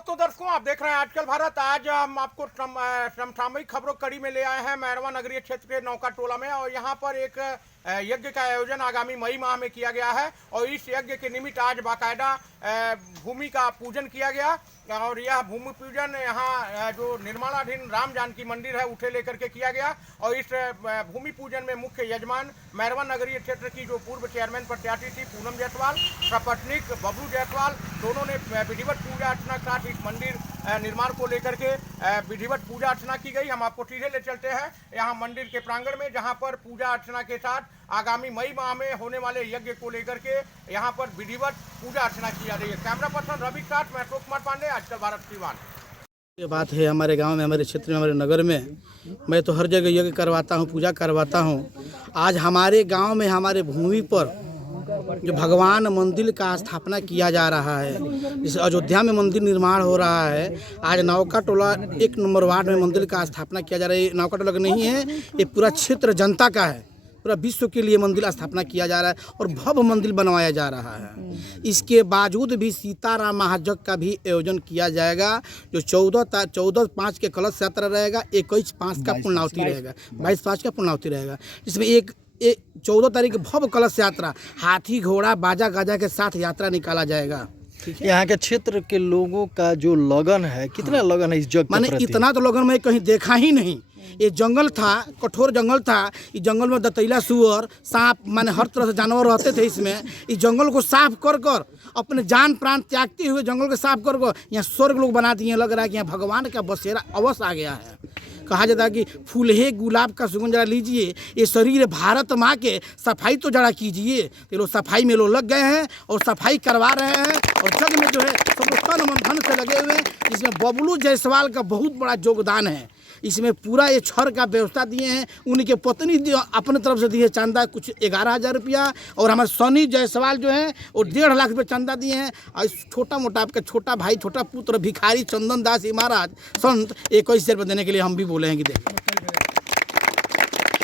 दोस्तों दर्शकों, आप देख रहे हैं आजकल भारत। आज हम आपको समसामयिक खबरों कड़ी में ले आए हैं मैरवा नगरीय क्षेत्र के नौका टोला में। और यहाँ पर एक यज्ञ का आयोजन आगामी मई माह में किया गया है और इस यज्ञ के निमित्त आज बाकायदा भूमि का पूजन किया गया। और यह भूमि पूजन यहाँ जो निर्माणाधीन राम जानकी मंदिर है उसे लेकर के किया गया। और इस भूमि पूजन में मुख्य यजमान मैरवा नगरीय क्षेत्र की जो पूर्व चेयरमैन प्रत्याशी थी पूनम जायसवाल, सपत्नीक बबलू जायसवाल, दोनों ने विधिवत पूजा अर्चना के साथ इस मंदिर निर्माण को लेकर के विधिवत पूजा अर्चना की गई। हम आपको सीधे ले चलते हैं यहाँ मंदिर के प्रांगण में, जहाँ पर पूजा अर्चना के साथ आगामी मई माह में होने वाले यज्ञ को लेकर के यहाँ पर विधिवत पूजा अर्चना की जा रही है। कैमरा पर्सन रवि के साथ मैं अशोक कुमार पांडे, आजकल भारत सीवान। ये बात है हमारे गांव में, हमारे क्षेत्र में, हमारे नगर में मैं तो हर जगह यज्ञ करवाता हूँ, पूजा करवाता हूँ। आज हमारे गांव में हमारे भूमि पर जो भगवान मंदिर का स्थापना किया जा रहा है, जिस अयोध्या में मंदिर निर्माण हो रहा है, आज नौका टोला 1 नंबर वार्ड में मंदिर का स्थापना किया जा रहा है। नौका टोला का नहीं है, ये पूरा क्षेत्र जनता का है, पूरा विश्व के लिए मंदिर स्थापना किया जा रहा है और भव्य मंदिर बनवाया जा रहा है। इसके बावजूद भी सीताराम महायज्ञ का भी आयोजन किया जाएगा, जो 14/5 के कलश यात्रा रहेगा, 21/5 का पूर्णाहुति रहेगा, 22/5 का पूर्णाहुति रहेगा। जिसमें एक 14 तारीख भव्य कलश यात्रा हाथी घोड़ा बाजा गाजा के साथ यात्रा निकाला जाएगा। यहाँ के क्षेत्र के लोगों का जो लगन है, कितना लगन है इस जग के माने प्रति? इतना तो लगन मैं कहीं देखा ही नहीं। ये जंगल था, कठोर जंगल था। इस जंगल में दतैला, सुअर, सांप, माने हर तरह से जानवर रहते थे। इसमें इस जंगल को साफ कर कर अपने जान प्राण त्यागते हुए जंगल को साफ कर कर यहाँ स्वर्ग लोग बना दिए। लग रहा है कि यहाँ भगवान का बसेरा अवश्य आ गया है। कहा जाता है कि फूल है गुलाब का सुगंध जरा लीजिए, ये शरीर भारत माँ के सफाई तो जरा कीजिए। तो लोग सफाई में लोग लग गए हैं और सफाई करवा रहे हैं और जग में जो है सब लोग तन मन धन से लगे हुए हैं। इसमें बबलू जायसवाल का बहुत बड़ा योगदान है। इसमें पूरा ये छड़ का व्यवस्था दिए हैं। उनके पत्नी अपने तरफ से दिए चंदा कुछ 11,000 रुपया, और हमारे सनी जायसवाल जो है वो 1.5 लाख रुपये चंदा दिए हैं। और छोटा मोटा आपका छोटा भाई, छोटा पुत्र भिखारी चंदन दास जी महाराज संत 21,000 रुपये देने के लिए हम भी बोले हैं कि देख।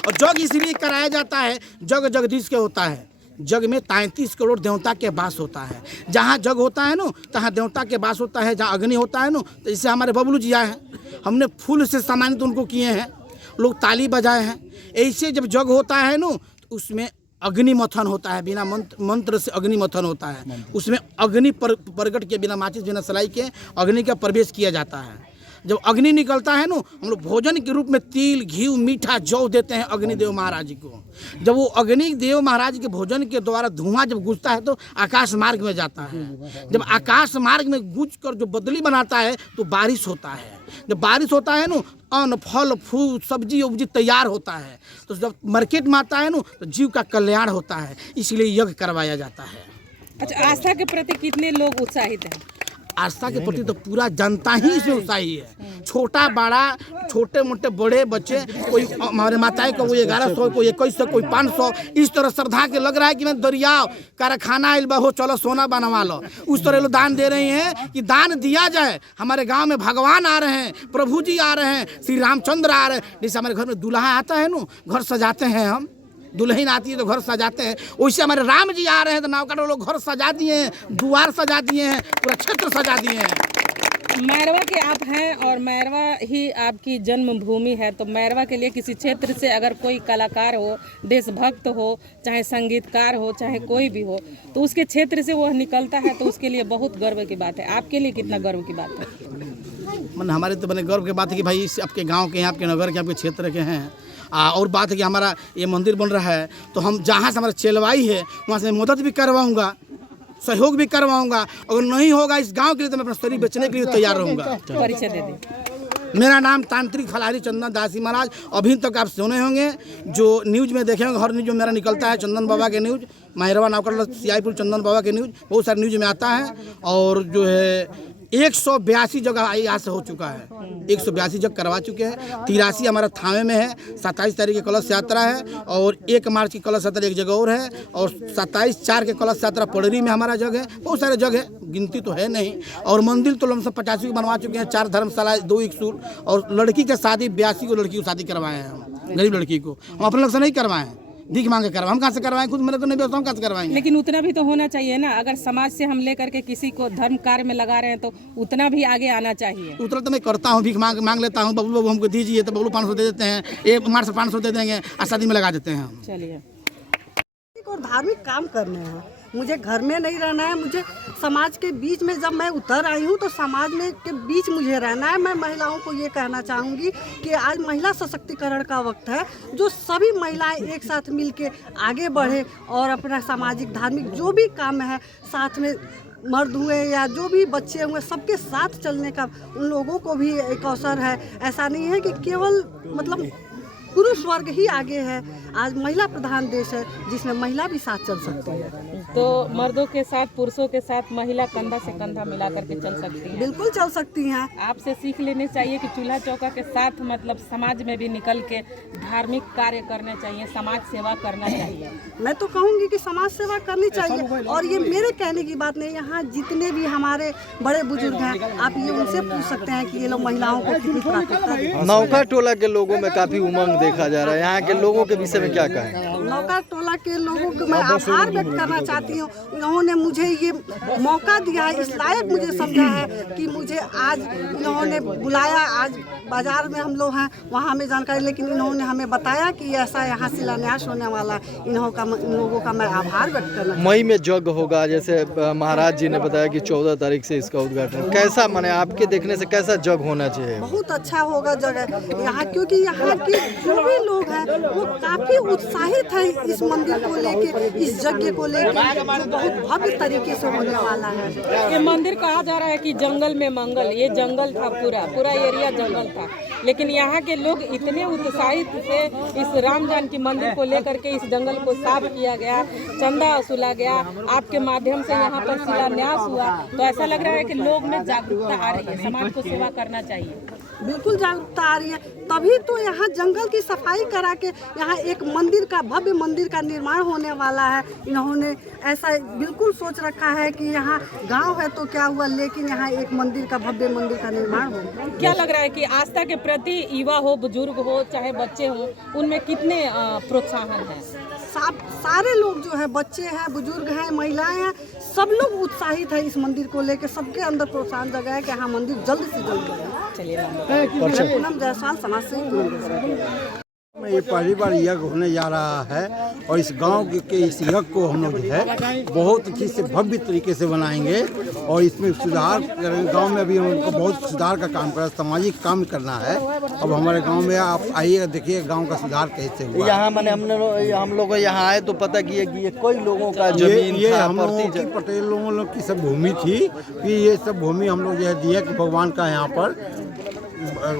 और जग इसलिए कराया जाता है, जग जगदीश के होता है। जग में 33 करोड़ देवता के वास होता है। जहाँ जग होता है ना, तहाँ देवता के वास होता है। जहाँ अग्नि होता है ना, तो जैसे हमारे बबलू जी आए हैं, हमने फूल से सम्मानित उनको किए हैं, लोग ताली बजाए हैं। ऐसे जब जग होता है ना, तो उसमें अग्नि मथन होता है, बिना मंत्र से अग्नि मथन होता है। उसमें अग्नि प्रगट के बिना माचिस बिना सलाई के अग्नि का प्रवेश किया जाता है। जब अग्नि निकलता है ना, हम लोग भोजन के रूप में तिल, घी, मीठा, जौ देते हैं अग्निदेव महाराज को। जब वो अग्निदेव महाराज के भोजन के द्वारा धुआं जब गूंजता है तो आकाश मार्ग में जाता है। जब आकाश मार्ग में गूंज कर जो बदली बनाता है तो बारिश होता है। जब बारिश होता है ना, अन्न फल फूल सब्जी उब्जी तैयार होता है। तो जब मार्केट में आता है ना, तो जीव का कल्याण होता है। इसलिए यज्ञ करवाया जाता है। अच्छा, आस्था के प्रति कितने लोग उत्साहित हैं? आस्था के प्रति तो पूरा जनता ही इसमें उत्साही है। छोटा बड़ा, छोटे मोटे बड़े बच्चे, कोई हमारे माताएं को 1100, कोई 2100, कोई 500, इस तरह श्रद्धा के लग रहा है कि मैं दरियाओ कारखाना आइल बहो, चलो सोना बनवा लो। उस तरह लोग दान दे रहे हैं कि दान दिया जाए। हमारे गाँव में भगवान आ रहे हैं, प्रभु जी आ रहे हैं, श्री रामचंद्र आ रहे हैं। जैसे हमारे घर में दूल्हा आता है ना, घर सजाते हैं, हम दुल्हन आती है तो घर सजाते हैं, वैसे हमारे राम जी आ रहे हैं तो नौका टोला लोग घर सजा दिए हैं, द्वार सजा दिए हैं, पूरा क्षेत्र सजा दिए हैं। मैरवा के आप हैं और मैरवा ही आपकी जन्मभूमि है, तो मैरवा के लिए किसी क्षेत्र से अगर कोई कलाकार हो, देशभक्त हो, चाहे संगीतकार हो, चाहे कोई भी हो, तो उसके क्षेत्र से वो निकलता है तो उसके लिए बहुत गर्व की बात है। आपके लिए कितना गर्व की बात है? मन हमारे तो बने गर्व की बात है कि भाई आपके गाँव के हैं, आपके नगर के, आपके क्षेत्र के हैं। और बात है कि हमारा ये मंदिर बन रहा है तो हम जहाँ से हमारा चेलवाई है वहाँ से मदद भी करवाऊँगा, सहयोग भी करवाऊँगा। अगर नहीं होगा इस गांव के लिए तो मैं अपना शरीर बेचने के लिए तैयार रहूँगा। परिचय दे दें। मेरा नाम तांत्रिक फलारी चंदन दास जी महाराज। अभी तक आप सुने होंगे, जो न्यूज़ में देखे होंगे, हर न्यूज़ में मेरा निकलता है चंदन बाबा के न्यूज़, मैरवा नौका सियाईपुर चंदन बाबा के न्यूज़, बहुत सारे न्यूज़ में आता है। और जो है 182 जगह यहाँ से हो चुका है, 182 जगह करवा चुके हैं। 83 हमारा थावे में है, 27 तारीख की कलश यात्रा है और 1 मार्च की कलश यात्रा एक जगह और है, और 27/4 के कलश यात्रा पड़री में हमारा जगह है। बहुत सारे जगह है, गिनती तो है नहीं। और मंदिर तो हम सब 85 बनवा चुके हैं, 4 धर्मशाला, 2 स्कूल, और लड़की के शादी 82 को लड़की को शादी करवाए हैं हम, गरीब लड़की को। हम अपने लग से नहीं करवाए हैं, भीख मांगे करवाएं, हम कहाँ से करवाएं? खुद मेरे तो नहीं व्यवस्था, हम कहाँ से करवाएंगे? लेकिन उतना भी तो होना चाहिए ना, अगर समाज से हम लेकर के किसी को धर्म कार्य में लगा रहे हैं तो उतना भी आगे आना चाहिए। उतना तो मैं करता हूँ, भीख मांग लेता हूँ, बबलू बाबू हमको दीजिए तो बबलू 500 दे देते हैं, एक मार से 500 दे देंगे और शादी में लगा देते हैं हम। चलिए, और धार्मिक काम करने हैं, मुझे घर में नहीं रहना है, मुझे समाज के बीच में, जब मैं उतर आई हूँ तो समाज में के बीच मुझे रहना है। मैं महिलाओं को ये कहना चाहूँगी कि आज महिला सशक्तिकरण का वक्त है, जो सभी महिलाएं एक साथ मिलके आगे बढ़े और अपना सामाजिक धार्मिक जो भी काम है, साथ में मर्द हुए या जो भी बच्चे हुए, सबके साथ चलने का उन लोगों को भी एक अवसर है। ऐसा नहीं है कि केवल मतलब पुरुष वर्ग ही आगे है, आज महिला प्रधान देश है जिसमें महिला भी साथ चल सकती है। तो मर्दों के साथ पुरुषों के साथ महिला कंधा से कंधा मिला करके चल सकती है। बिल्कुल चल सकती हैं। आपसे सीख लेने चाहिए कि चूल्हा चौका के साथ मतलब समाज में भी निकल के धार्मिक कार्य करने चाहिए, समाज सेवा करना चाहिए। मैं तो कहूँगी कि समाज सेवा करनी चाहिए, और ये मेरे कहने की बात नहीं, यहाँ जितने भी हमारे बड़े बुजुर्ग हैं, आप ये उनसे पूछ सकते हैं कि ये लोग महिलाओं को कितनी प्राथमिकता देते हैं। नौका टोला के लोगों में काफी उमंग देखा जा रहा है, यहाँ के लोगों के विषय में क्या कहें? नौका टोला के लोगों को मैं आभार व्यक्त करना चाहती हूँ, इन्होंने मुझे ये मौका दिया है, इस लायक मुझे समझा है कि मुझे आज इन्होंने बुलाया। आज बाजार में हम लोग हैं, वहाँ हमें जानकारी, लेकिन इन्होंने हमें बताया कि ऐसा यहाँ शिलान्यास होने वाला, इन लोगों का मैं आभार व्यक्त करना। मई में यज्ञ होगा, जैसे महाराज जी ने बताया कि 14 तारीख से इसका उद्घाटन, कैसा माने आपके देखने से कैसा यज्ञ होना चाहिए? बहुत अच्छा होगा जगह यहाँ, क्योंकि यहाँ के जो भी लोग हैं वो काफी उत्साहित है इस मंदिर को लेके, इस यज्ञ को लेके, जो बहुत भव्य तरीके से होने वाला है। ये मंदिर कहा जा रहा है कि जंगल में मंगल, ये जंगल था, पूरा एरिया जंगल था, लेकिन यहाँ के लोग इतने उत्साहित से इस राम जानकी मंदिर को लेकर के इस जंगल को साफ किया गया, चंदा वसूला गया, आपके माध्यम से यहाँ पर शिलान्यास हुआ, तो ऐसा लग रहा है कि लोग में जागरूकता आ रही है, समाज को सेवा करना चाहिए। बिल्कुल जागरूकता आ रही है, तभी तो यहाँ जंगल की सफाई करा के यहाँ एक मंदिर का, भव्य मंदिर का निर्माण होने वाला है। इन्होंने ऐसा बिल्कुल सोच रखा है कि यहाँ गांव है तो क्या हुआ, लेकिन यहाँ एक मंदिर का, भव्य मंदिर का निर्माण होगा। क्या लग रहा है कि आस्था के प्रति युवा हो, बुजुर्ग हो, चाहे बच्चे हो, उनमें कितने प्रोत्साहन है? सारे लोग जो है, बच्चे हैं, बुजुर्ग हैं, महिलाएं हैं, सब लोग उत्साहित है इस मंदिर को लेकर, सबके अंदर प्रोत्साहन जगह है कि हाँ मंदिर जल्द से जल्द बने। चलिए, पूनम जायसवाल, समाज सेवी। ये पहली बार यज्ञ होने जा रहा है और इस गांव के इस यज्ञ को हम लोग जो है बहुत अच्छी से भव्य तरीके से बनाएंगे और इसमें सुधार करेंगे। गांव में अभी हमको बहुत सुधार का काम करना, सामाजिक काम करना है। अब हमारे गांव में आप आइएगा, देखिए गांव का सुधार कैसे हुआ। यहाँ मैंने हम लोग यहाँ आए तो पता किया कि ये कोई लोगों का जमीन ये था, हम लोगों की, पटेल लोगों की सब भूमि थी, कि ये सब भूमि हम लोग जो है दिया कि भगवान का यहाँ पर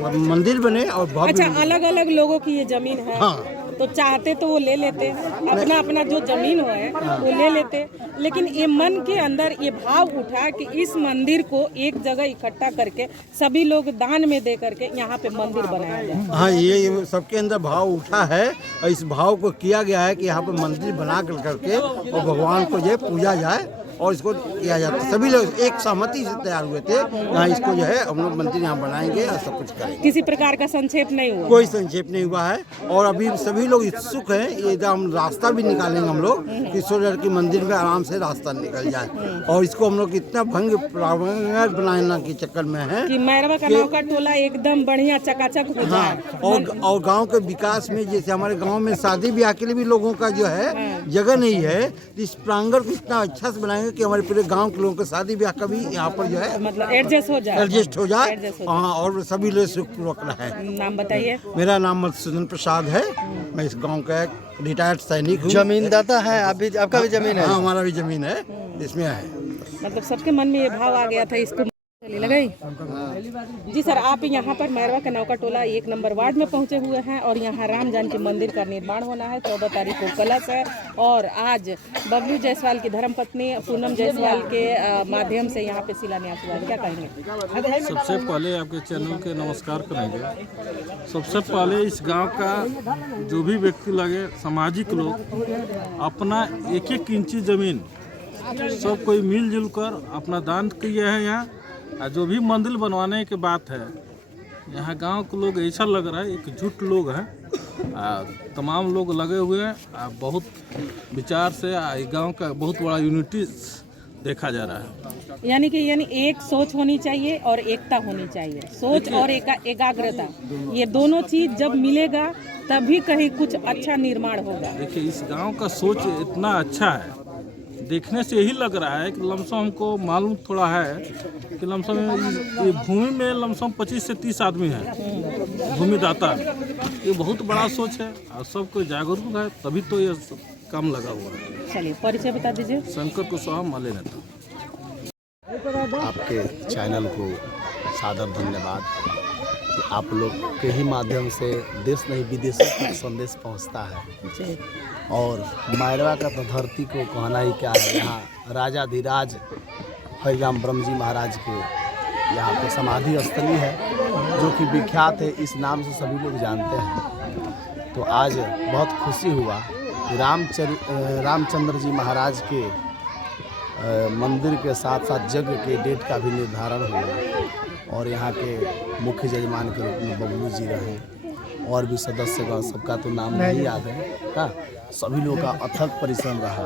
मंदिर बने और भव्य। अच्छा, अलग अलग लोगों की ये जमीन है। हाँ। तो चाहते तो वो ले लेते, अपना अपना जो जमीन हो है वो ले लेते, लेकिन ये मन के अंदर ये भाव उठा कि इस मंदिर को एक जगह इकट्ठा करके सभी लोग दान में दे करके यहाँ पे मंदिर बनाया जाए। हाँ, ये सबके अंदर भाव उठा है और इस भाव को किया गया है कि यहाँ पे मंदिर बना करके और भगवान को जो है पूजा जाए और इसको किया जाता है। सभी लोग एक सहमति से तैयार हुए थे, यहाँ इसको जो है हम लोग मंदिर यहाँ बनाएंगे और सब कुछ करेंगे। किसी प्रकार का संक्षेप नहीं हुआ? कोई संक्षेप नहीं हुआ है और अभी सभी लोग इच्छुक हैं। ये हम रास्ता भी निकालेंगे हम लोग कि ईश्वर की मंदिर में आराम से रास्ता निकल जाए, और इसको हम लोग इतना भंग बनाने के चक्कर में है कि मैरवा का नौका टोला एकदम बढ़िया चकाचक हो जाए। हाँ, और गांव के विकास में, जैसे हमारे गांव में शादी ब्याह के लिए भी लोगों का जो है जगह नहीं है, तो इस प्रांगण को इतना अच्छा से बनाएंगे कि हमारे पूरे गांव के लोगों के शादी ब्याह का भी यहाँ पर जो है मतलब एडजस्ट हो जाए। हाँ, और सभी लोग सुखपूर्वक रहे। नाम बताइए। मेरा नाम मधुसूदन प्रसाद है, मैं इस गांव का एक रिटायर्ड सैनिक हूँ। जमीनदाता है, आपका भी जमीन है? हाँ, हमारा भी जमीन है, इसमें है। मतलब सबके मन में ये भाव आ गया था, इसको लगाई। जी सर, आप यहाँ पर मैरवा का नौका टोला 1 नंबर वार्ड में पहुँचे हुए हैं और यहाँ राम जानकी मंदिर का निर्माण होना है। 14 तारीख को कलश है और आज बबलू जायसवाल की धर्मपत्नी पूनम जायसवाल के माध्यम से यहाँ पे शिलान्यास हुआ। क्या कहेंगे? सबसे पहले आपके चैनल के नमस्कार करेंगे। सबसे पहले इस गांव का जो भी व्यक्ति लगे, सामाजिक लोग अपना 1-1 इंची जमीन सब कोई मिलजुल कर अपना दान किए हैं यहाँ। और जो भी मंदिर बनवाने की बात है, यहाँ गांव के लोग ऐसा लग रहा है एकजुट लोग हैं तमाम लोग लगे हुए हैं। बहुत विचार से गांव का बहुत बड़ा यूनिटी देखा जा रहा है। यानी एक सोच होनी चाहिए और एकता होनी चाहिए। सोच और एकाग्रता, ये दोनों चीज जब मिलेगा तभी कहीं कुछ अच्छा निर्माण होगा। देखिए, इस गांव का सोच इतना अच्छा है, देखने से यही लग रहा है कि लमसम हमको मालूम थोड़ा है कि लमसम ये भूमि में लमसम 25 से 30 आदमी है भूमिदाता। ये बहुत बड़ा सोच है और सबको जागरूक है, तभी तो ये काम लगा हुआ है। चलिए परिचय बता दीजिए। शंकर कुशवाहा माले नेता। आपके चैनल को सादर धन्यवाद कि आप लोग के ही माध्यम से देश नहीं विदेशों तक संदेश पहुंचता है। और मैरवा का तो धरती को कहना ही क्या है, यहाँ राजाधिराज हरिराम ब्रह्म जी महाराज के यहाँ पे समाधि स्थली है जो कि विख्यात है, इस नाम से सभी लोग जानते हैं। तो आज बहुत खुशी हुआ रामचंद्र जी महाराज के मंदिर के साथ साथ यज्ञ के डेट का भी निर्धारण हुआ और यहाँ के मुख्य जजमान के रूप में बबलू जी रहे और भी सदस्यगण, सबका तो नाम नहीं याद है ना। सभी लोगों का अथक परिश्रम रहा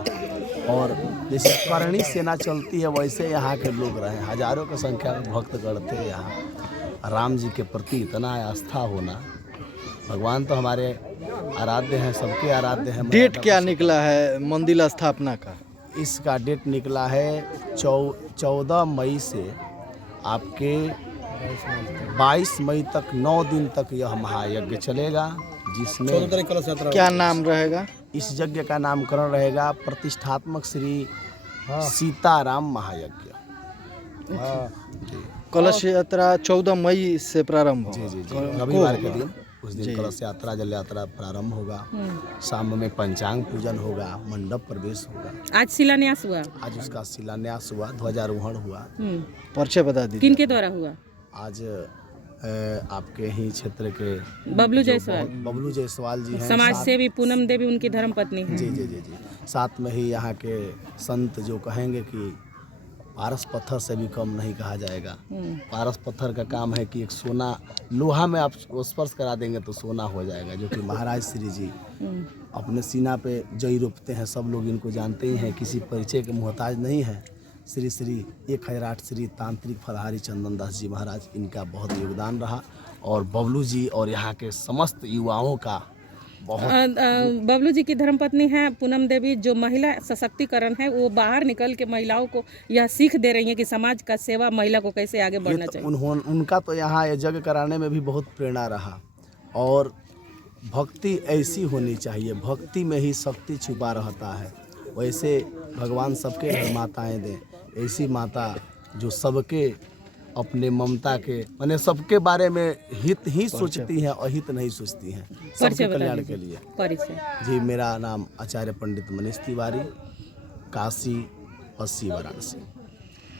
और जैसे करणी सेना चलती है वैसे यहाँ के लोग रहे, हजारों की संख्या में भक्तगण थे यहाँ। राम जी के प्रति इतना आस्था होना, भगवान तो हमारे आराध्य हैं, सबके आराध्य हैं। डेट क्या निकला है मंदिर स्थापना का? इसका डेट निकला है 14 मई से आपके 22 मई तक 9 दिन तक यह महायज्ञ चलेगा, जिसमें क्या नाम रहेगा? इस यज्ञ का नामकरण रहेगा प्रतिष्ठात्मक श्री सीताराम महायज्ञ। कलश यात्रा 14 मई से प्रारंभ हो। जी रविवार के दिन उस दिन कलश यात्रा जल यात्रा प्रारंभ होगा। शाम में पंचांग पूजन होगा, मंडप प्रवेश होगा। आज शिलान्यास हुआ, आज उसका शिलान्यास हुआ, ध्वजारोहण हुआ। परिचय बता दीजिए। किनके द्वारा हुआ? आज आपके ही क्षेत्र के बबलू जायसवाल जी हैं, समाज सेवी पूनम देवी उनकी धर्मपत्नी हैं। जी। साथ में ही यहाँ के संत जो कहेंगे कि पारस पत्थर से भी कम नहीं कहा जाएगा। पारस पत्थर का काम है कि एक सोना लोहा में आप स्पर्श करा देंगे तो सोना हो जाएगा, जो कि महाराज श्री जी अपने सीना पे जई रोपते हैं। सब लोग इनको जानते ही हैं, किसी परिचय के मोहताज नहीं है। श्री 1008 श्री तांत्रिक फलहारी चंदन दास जी महाराज, इनका बहुत योगदान रहा और बबलू जी और यहाँ के समस्त युवाओं का बहुत। बबलू जी की धर्मपत्नी है पूनम देवी, जो महिला सशक्तिकरण है, वो बाहर निकल के महिलाओं को यह सीख दे रही है कि समाज का सेवा महिला को कैसे आगे बढ़ना चाहिए। उनका तो यहाँ यज्ञ कराने में भी बहुत प्रेरणा रहा और भक्ति ऐसी होनी चाहिए, भक्ति में ही शक्ति छुपा रहता है। वैसे भगवान सबके घर माताएं दें, ऐसी माता जो सबके अपने ममता के माने सबके बारे में हित ही सोचती हैं, अहित नहीं सोचती हैं, सबके कल्याण के लिए। जी, मेरा नाम आचार्य पंडित मनीष तिवारी, काशी 80 वाराणसी।